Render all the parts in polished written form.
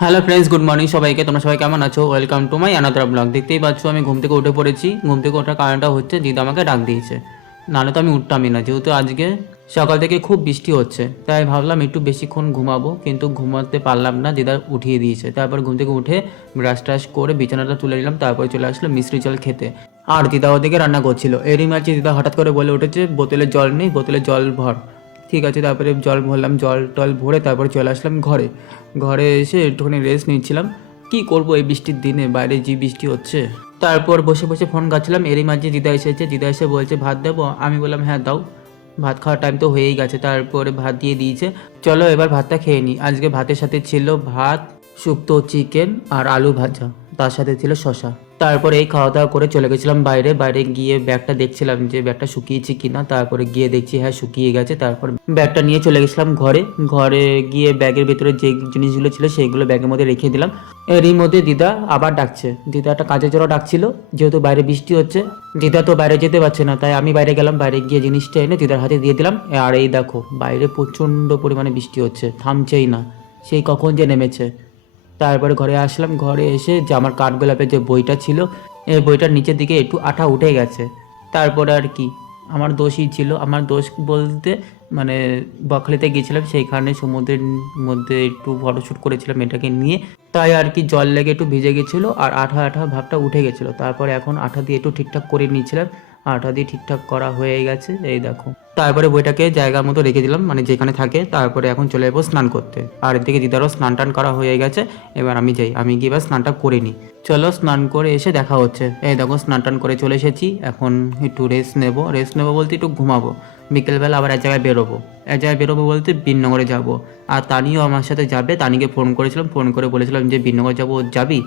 Hello friends, good morning সবাইকে। তোমরা সবাই কেমন আছো? Welcome to my another blog. দেখতেই পাচ্ছ আমি ঘুম থেকে উঠে পড়েছি। ঘুম থেকে ওঠার কারণটা হচ্ছে দিদা আমাকে ডাক দিয়েছে, নাহলে তো আমি উঠতামই না, যেহেতু আজকে সকাল থেকে খুব বৃষ্টি হচ্ছে। তাই ভাবলাম একটু বেশিক্ষণ ঘুমাবো, কিন্তু ঘুমাতে পারলাম না, দিদা উঠিয়ে দিয়েছে। তারপর ঘুম থেকে উঠে ব্রাশ ট্রাশ করে বিছানাটা তুলে নিলাম, তারপরে চলে আসলো মিষ্টি জল খেতে। আর দিদা ওদিকে রান্না করছিল। এরই মাঝে দিদা হঠাৎ করে বলে উঠেছে বোতলে জল নেই, বোতলে জল ভর। ঠিক আছে, তারপরে জল ভরলাম, জল টল ভরে তারপরে চলে আসলাম ঘরে। ঘরে এসে একটুখানি রেস্ট নিচ্ছিলাম। কি করব এই বৃষ্টির দিনে, বাইরে যে বৃষ্টি হচ্ছে। তারপর বসে বসে ফোন ঘাটছিলাম। এরই মাঝে দিদা এসেছে। দিদা এসে বলছে ভাত দেবো। আমি বললাম হ্যাঁ দাও। ভাত খাওয়ার টাইম তো হয়েই গেছে। তারপরে ভাত দিয়ে দিয়েছে। চলো এবার ভাতটা খেয়ে নিই। আজকে ভাতের সাথে ছিল ভাত, শুক্তো, চিকেন আর আলু ভাজা, তার সাথে ছিল শসা। তারপরে এই খাওয়া দাওয়া করে চলে গেছিলাম বাইরে। বাইরে গিয়ে ব্যাগটা দেখছিলাম যে ব্যাগটা শুকিয়েছে কিনা। তারপরে গিয়ে দেখছি হ্যাঁ শুকিয়ে গেছে। তারপর ব্যাগটা নিয়ে চলে গেছিলাম ঘরে। ঘরে গিয়ে ব্যাগের ভিতরে যে জিনিসগুলো ছিল সেইগুলো ব্যাগের মধ্যে রেখে দিলাম। এরই মধ্যে দিদা আবার ডাকছে। দিদা একটা কাজের জন্য ডাকছিল, যেহেতু বাইরে বৃষ্টি হচ্ছে। দিদা তো বাইরে যেতে পারছে না, তাই আমি বাইরে গেলাম। বাইরে গিয়ে জিনিসটা এনে দিদার হাতে দিয়ে দিলাম। আর এই দেখো বাইরে প্রচণ্ড পরিমাণে বৃষ্টি হচ্ছে, থামছেই না, সেই কখন যে নেমেছে। তারপরে ঘরে আসলাম। ঘরে এসে যে আমার কাঠগোলাপের যে বইটা ছিল, এই বইটার নিচের দিকে একটু আঠা উঠে গেছে। তারপরে আর কি, আমার দোষই ছিল। আমার দোষ বলতে মানে বকখালিতে গিয়েছিলাম, সেইখানে সমুদ্রের মধ্যে একটু ফটোশ্যুট করেছিলাম এটাকে নিয়ে। তাই আর কি জল লেগে একটু ভিজে গেছিলো আর আঠা আঠা ভাবটা উঠে গেছিলো। তারপরে এখন আঠা দিয়ে একটু ঠিকঠাক করে নিয়েছিলাম। আঠা দিয়ে ঠিকঠাক করা হয়ে গেছে, এই দেখো। তারপরে বইটাকে জায়গার মতো রেখে দিলাম, মানে যেখানে থাকে। তারপরে এখন চলে যাবো স্নান করতে। আর এদিকে দিদারও স্নান টান করা হয়ে গেছে। এবার আমি যাই, আমি গিয়ে এবার স্নানটা করে নিই। চলো স্নান করে এসে দেখা হচ্ছে। এই দেখো স্নান টান করে চলে এসেছি। এখন একটু রেস্ট নেবো। রেস্ট নেবো বলতে একটু ঘুমাবো। বিকেলবেলা আবার এক জায়গায় বেরোবো। এক জায়গায় বেরোবো বলতে বিননগরে যাবো। আর তানিও আমার সাথে যাবে। তানিকে ফোন করেছিলাম, ফোন করে বলেছিলাম যে বিননগর যাবো, যাবি?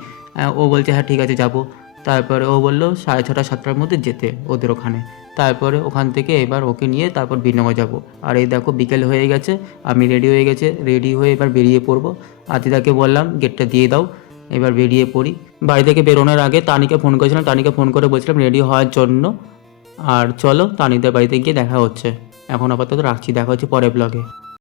ও বলছে হ্যাঁ ঠিক আছে যাবো। তারপরে ও বললো 6:30 7টার মধ্যে যেতে ওদের ওখানে। তারপরে ওখান থেকে এবার ওকে নিয়ে তারপর বিননগর যাব। আর এই দেখো বিকেল হয়ে গেছে, আমি রেডি হয়ে গেছে। রেডি হয়ে এবার বেরিয়ে পড়বো। আর দিদাকে বললাম গেটটা দিয়ে দাও, এবার বেরিয়ে পড়ি। বাড়ি থেকে বেরোনোর আগে তানিকে ফোন করেছিলাম। তানিকে ফোন করে বলছিলাম রেডি হওয়ার জন্য। আর চলো তানিদের বাড়িতে গিয়ে দেখা হচ্ছে। এখন আপাতত রাখছি, দেখা হচ্ছে পরের ব্লগে।